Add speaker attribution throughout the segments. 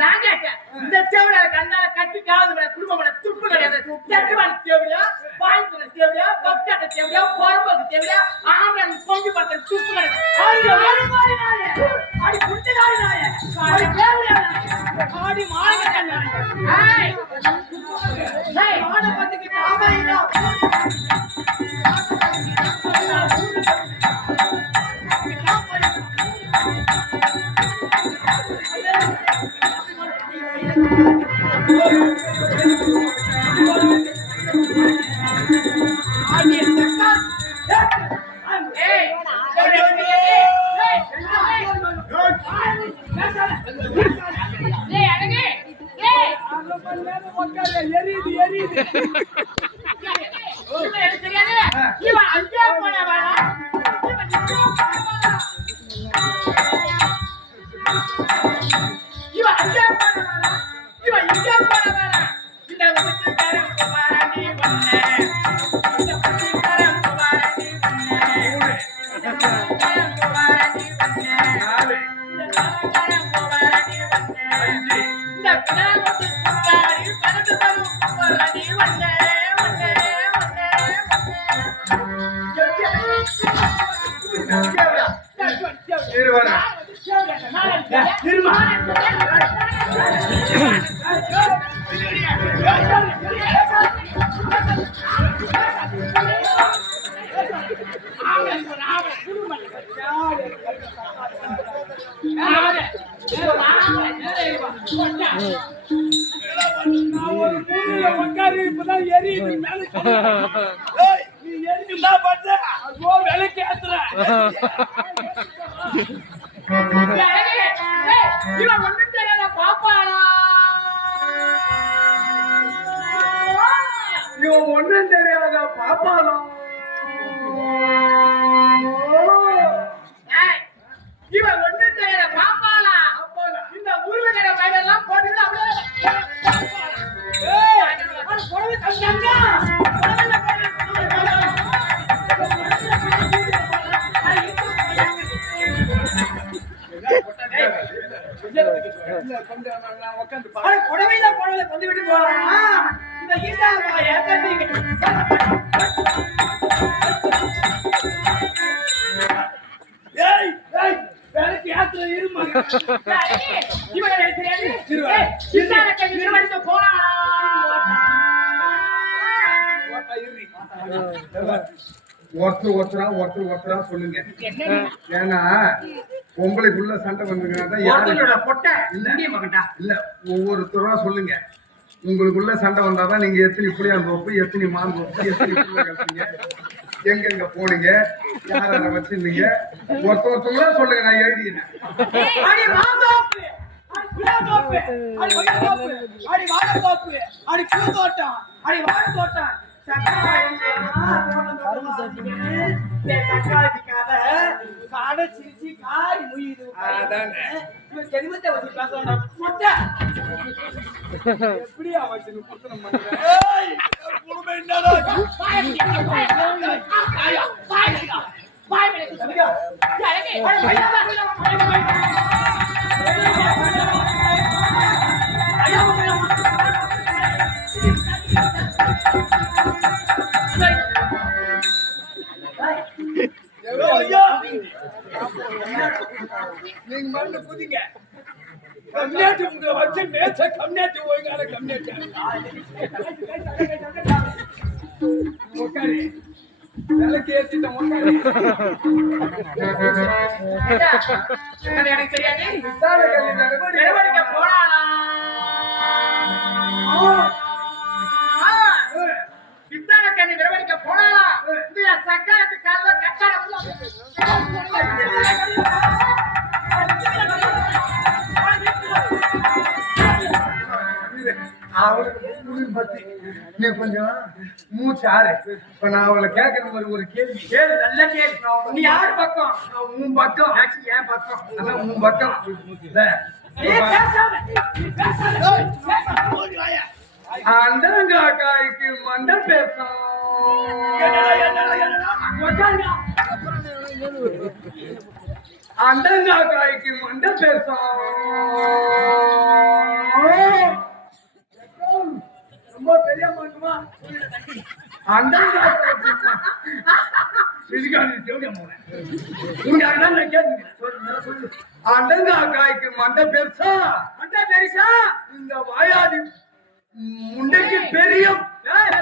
Speaker 1: நாங்க இந்த தேவையா கண்டா கட்டி காலத்துல குடும்பம் துப்பு கிடையாது. தட்டுவாடி தேவையா? பாய்ப்பு தேவையா? பக்தாட்ட தேவையா? பொறம்புக்கு தேவையா? ஆம்பளை கொஞ்சம் பார்த்த துப்பு கிடையாது. ஆடி
Speaker 2: மாலை
Speaker 1: mean, டேய்
Speaker 3: ஒருத்தர் ஒருத்தரா ஒருத்தர் ஒருத்தரா சொல்லுங்க. ஏன்னா பொம்பளைக்குள்ள சண்டை வந்துக்கிறதா யாரு இல்ல. ஒவ்வொருத்தரா சொல்லுங்க. உங்களுக்குள்ள சண்டை வந்தாதான் நீங்க எத்தனை இப்படி அந்த எத்தனை மான் ஒப்பு எத்தனை எங்கெங்க போனீங்க? யார வச்சிருந்தீங்க? ஒருத்த ஒருத்தங்களா சொல்லுங்க நான்
Speaker 2: எழுதினேன் தோட்டம் பார்த்த காடை சிரிச்சு காரி
Speaker 3: முயிது
Speaker 2: இவன் ஜென்மத்தை வச்சு
Speaker 3: விளக்கு ஏத்திட்டோம் ஆறு இப்ப நான் அவளை கேட்கற மாதிரி ஒரு கேள்வி.
Speaker 1: கேளு நல்ல கேளு நீ யார் பக்கம்?
Speaker 3: உன் பக்கம்.
Speaker 1: ஆக்சுவலி என் பக்கம்.
Speaker 3: அதான் உன் பக்கம். அண்டங்காக்காய்க்கு மண்டை பேசும். அண்டங்காக்காய்க்கு மண்டை பேசும்
Speaker 4: ரொம்ப பெரிய மனுமா
Speaker 3: அந்த
Speaker 4: பிசிக்காலி தேவையா
Speaker 3: மண்டை பெருசா
Speaker 1: மண்டை பெருசா
Speaker 3: இந்த வாயாடி முண்டைக்கு பெரிய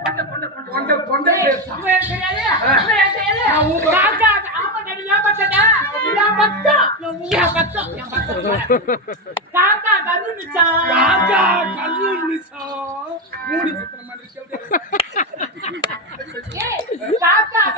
Speaker 1: கொண்ட கொண்ட கொண்ட
Speaker 3: கொண்ட பெருசா
Speaker 1: இவன் எனக்கு தெரியாது காக்கா கல்லு நிச்சா பக்கம் என் பக்கம் என் பக்கம் காக்கா கருணுச்சா
Speaker 4: காக்கா கல்லு நிசம் மூடி சுத்தன மாதிரி தேவையா
Speaker 1: ஏய்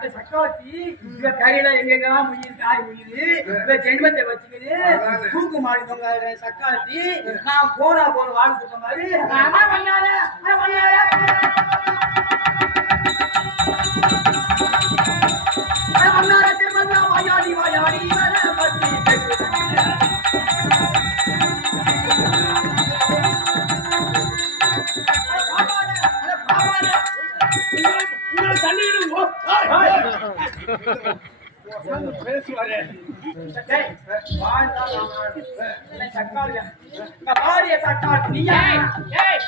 Speaker 4: பேசிட்டே
Speaker 1: ஏய்.
Speaker 4: இருந்தா ஏய் ஏய்
Speaker 1: ஒட்டாரியா
Speaker 4: ஏய் வா
Speaker 1: ஏய், அடி என்ன
Speaker 2: தூக்கு மாடி தொங்க சக்காத்தி நான் போனா போன வாழ் கொடுத்த மாதிரி.
Speaker 4: ஏய்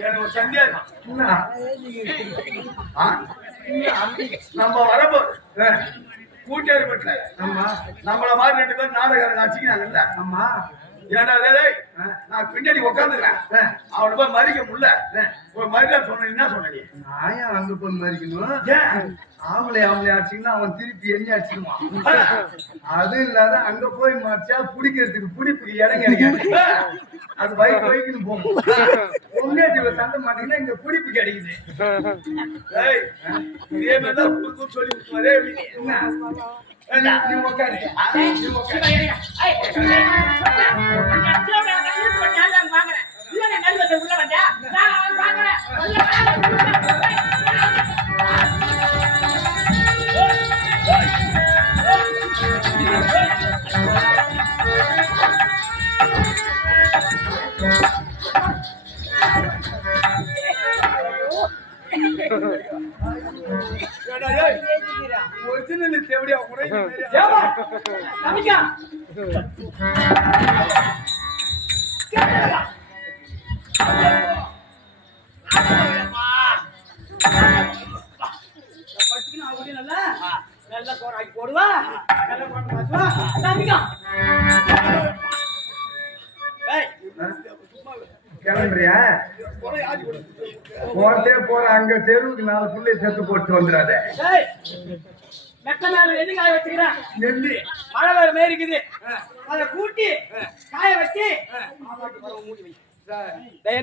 Speaker 4: எனக்கு சந்தேகம்?
Speaker 3: நம்ம வரப்போ ஆமா.
Speaker 4: நம்மள மாதிரி ரெண்டு பேரும் நாடகம் நடிச்சுக்கிறாங்கல்ல
Speaker 3: ஆமா.
Speaker 4: டேய் நான் பின்னாடி உட்காந்துக்கிறேன் அவனை போய் மறிக்க முடியல. ஒரு மறிக்க சொன்ன என்ன
Speaker 3: நான் ஏன் அங்க போய் மறிக்கணும் ஆம்பளை ஆம்பளை ஆச்சுங்கன்னா அவன் திருப்பி எண்ணி அடிச்சுக்குவான் அது இல்லாத அங்க போய் மறிச்சா புடிக்கிறதுக்கு புடிப்புக்கு இடம் கிடைக்காது. அது வயிற்று வயிற்றுன்னு போகும். பொண்ணேட்டி சண்டை மாட்டீங்கன்னா இங்க புடிப்பு கிடைக்குது.
Speaker 4: இதே மாதிரி. சொல்லி
Speaker 3: வாங்குறேன் உள்ள
Speaker 4: வந்தா நான் வாங்குறேன்
Speaker 2: நல்ல சோறாக்கி போடுவா? நல்ல குழம்பு
Speaker 3: கிளம்புறியா? போறதே போற அங்க தெருவுக்கு நாலு புள்ளைய செத்து போட்டு வந்துடாத
Speaker 2: மெத்த மேல எது காய வச்சுக்கிறேன்
Speaker 3: நெல்லி.
Speaker 2: மழை வேற மாரி இருக்குது. அதை கூட்டி காய வச்சு ஆமாட்டு பரவ மூடி வை டேய்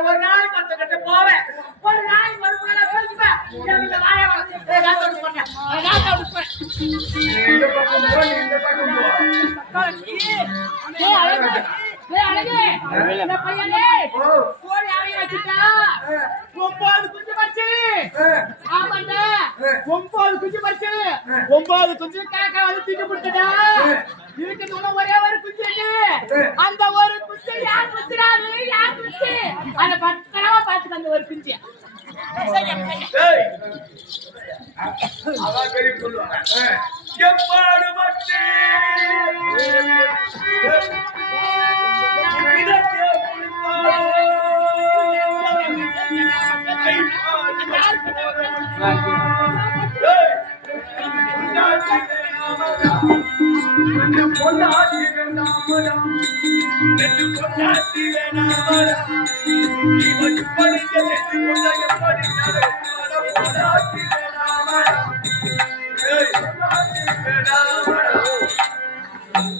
Speaker 1: ஒரு நாளைக்கு ஒருத்த கட்ட போவேன் ஒரு நாளைக்கு ஒரு கழிச்சுப்பேன் எனக்கு இந்த வாயை வளர்த்து
Speaker 3: நீ இந்த பக்கம் போ இந்த பக்கம் போ
Speaker 1: அழகு. ஏய், அழகு. இந்த பையனே, கோழி அறைய வச்சுட்டா. ஒன்பது பறிச்சு. ஆமாண்ட. ஒன்பது குஞ்சு பறிச்சு. ஒன்பது குஞ்சு காக்கா வந்து தின்னு புட்டுடா. இருக்குது ஒரே ஒரு குஞ்சு இருக்கு. அந்த ஒரு குஞ்சு யார் குத்துறாரு? யார் குஞ்சு? அதை பத்திரமா பார்த்துக்க அந்த ஒரு குஞ்சு.
Speaker 4: எப்பாடு பட்டு இதற்கு
Speaker 3: ரெண்டு வேண்டாமடா
Speaker 4: ரெண்டு பொண்டாட்டி வேணாமடா இவன் படிக்க செஞ்சு கொண்ட எப்படி நடக்குமாடா பொண்டாட்டி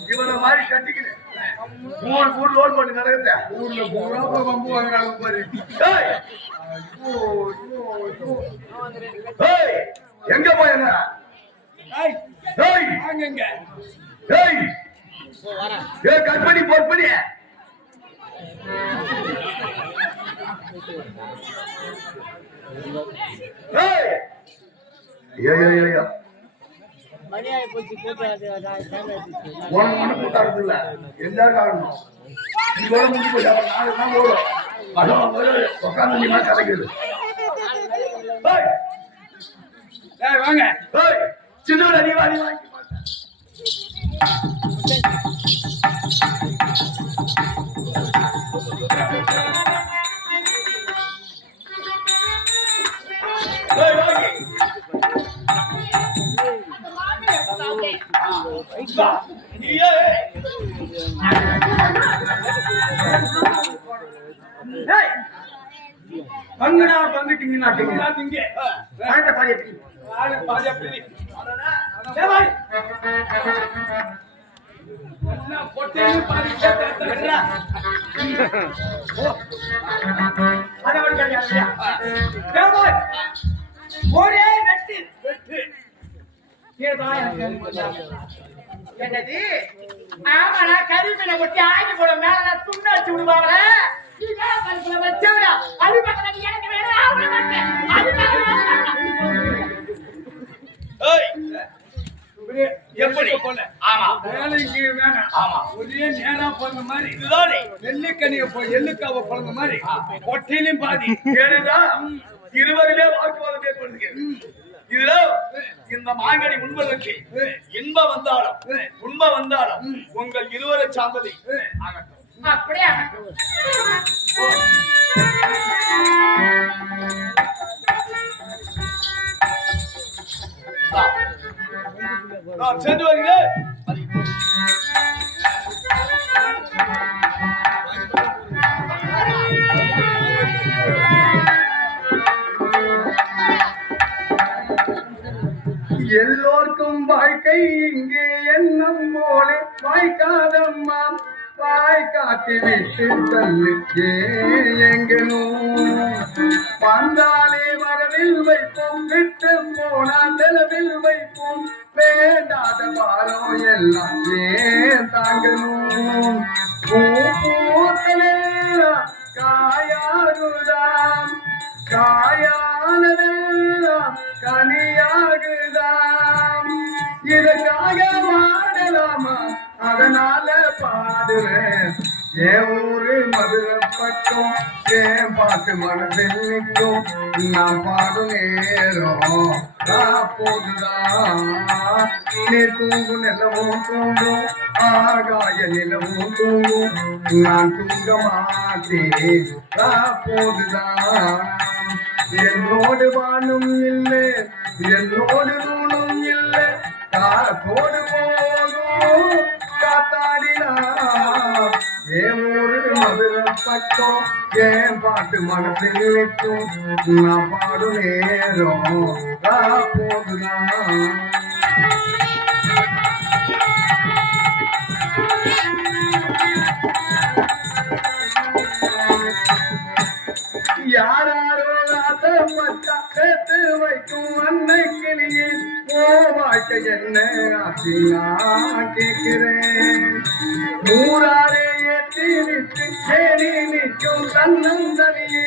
Speaker 3: இவனை மாதிரி கட்டிக்கிட்டு மூணு ஊர் லோன் போட்டு நடக்குது ஊர்ல பூரா பம்பு வாங்குறாங்க பாரு. எங்க போயிருந்த
Speaker 4: ஏய்,
Speaker 3: ஏய்!
Speaker 4: வாங்குங்க
Speaker 3: ஏய்! ஏய் பண்ணி பண்ணி. ஏய்! உனக்கு ஒண்ணு கூட்டாடுறது இல்ல எல்லாரும் ஆடணும் இதோட முடிஞ்சு நாலு தான் ஓடும். உட்காந்து நீ
Speaker 4: வாங்க.
Speaker 3: சின்ன நீ வாங்கி. ஒரே வெட்டு
Speaker 4: வெட்டு.
Speaker 1: என்னது ஆமாடா கருமீனை ஒட்டி ஆய்வு போட மேல துண்ண வச்சு விடுவாங்கள எனக்கு வேணும்
Speaker 4: எப்படி? ஆமா.
Speaker 3: வேலைக்கு வேணாம்.
Speaker 4: ஆமா.
Speaker 3: ஒரே நேரா பிறந்த மாதிரி.
Speaker 4: இதுதானே.
Speaker 3: நெல்லிக்கனிய எள்ளுக்காவ பிறந்த மாதிரி.
Speaker 4: பொட்டிலையும் பாதி. ஏனென்றா இருவரிலே வாக்குவாதம் ஏற்படுகிறது இதுல இந்த மாங்கனி முன்பதற்கு இன்ப வந்தாலும் உண்மை வந்தாலும் உங்கள் இருவரை சார்ந்ததை ஆகட்டும்
Speaker 1: அப்படியே
Speaker 4: நான் சென்று வருகிறேன்
Speaker 3: எல்லோருக்கும் வாழ்க்கை இங்கே எண்ணம் போலே வாய்க்காதம்மா வாய் காட்டி விட்டு தள்ளு எங்கனும் வந்தாலே வரவில் வைப்போம் விட்டு போனா செலவில் வைப்போம். வேண்டாத பாரம் எல்லாம் ஏன் தாங்கணும் பூ காயாகுதாம். காயானதெல்லாம் கனியாகுதாம். இதற்காக பாடலாமா அதனால பா பாடுறேன் என் ஊரு மதுரை பக்கம் ஏன் பார்க்க மனசில் நிற்கும் நான் பாடும் நேரம் போதுதான் நீ தூங்கும் நிலவும் தூங்கும் ஆகாய நிலவும் தூங்கும் நான் தூங்க மாட்டேன் போதுதான் என்னோடு வானும் இல்லை என்னோடு நூலும் இல்லை காத்தோடு போகும் காத்தாடினா என் ஊரு மதுரை பக்கம் என் பாட்டு மனசில் நிற்கும்? நான் பாடும் நேரம் போதுதான் யாராரோ ஆசைப்பட்டா சேர்த்து வைக்கும் அன்னை கிளியே? வாழ்க்கை என்ன ஆச்சு நான் கேட்கிறேன் நூறாரே ஏற்றி நிற்று சேரி நிற்கும் தன்னந்தனியே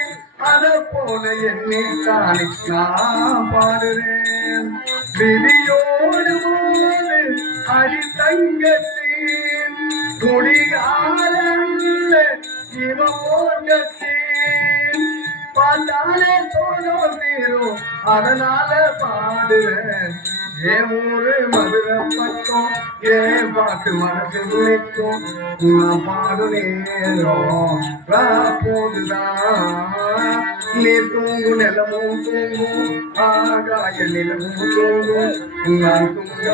Speaker 3: அத போல என்னை தானே நான் பாடுறேன். விதியோடு போது அடி தங்கத்தேன் குடிகாலம் சிவமோகத்தேன் பார்த்தாலே தோணும் தீரும் அதனால பாடுவேன் ఏ ఊరు మధుర పట్టం ఏ వాటి మనసు నా పాడు నేను రాపోదుదా నీ తూంగు నెలము తూంగు ఆగాయ నిలము తూంగు నా తుంగ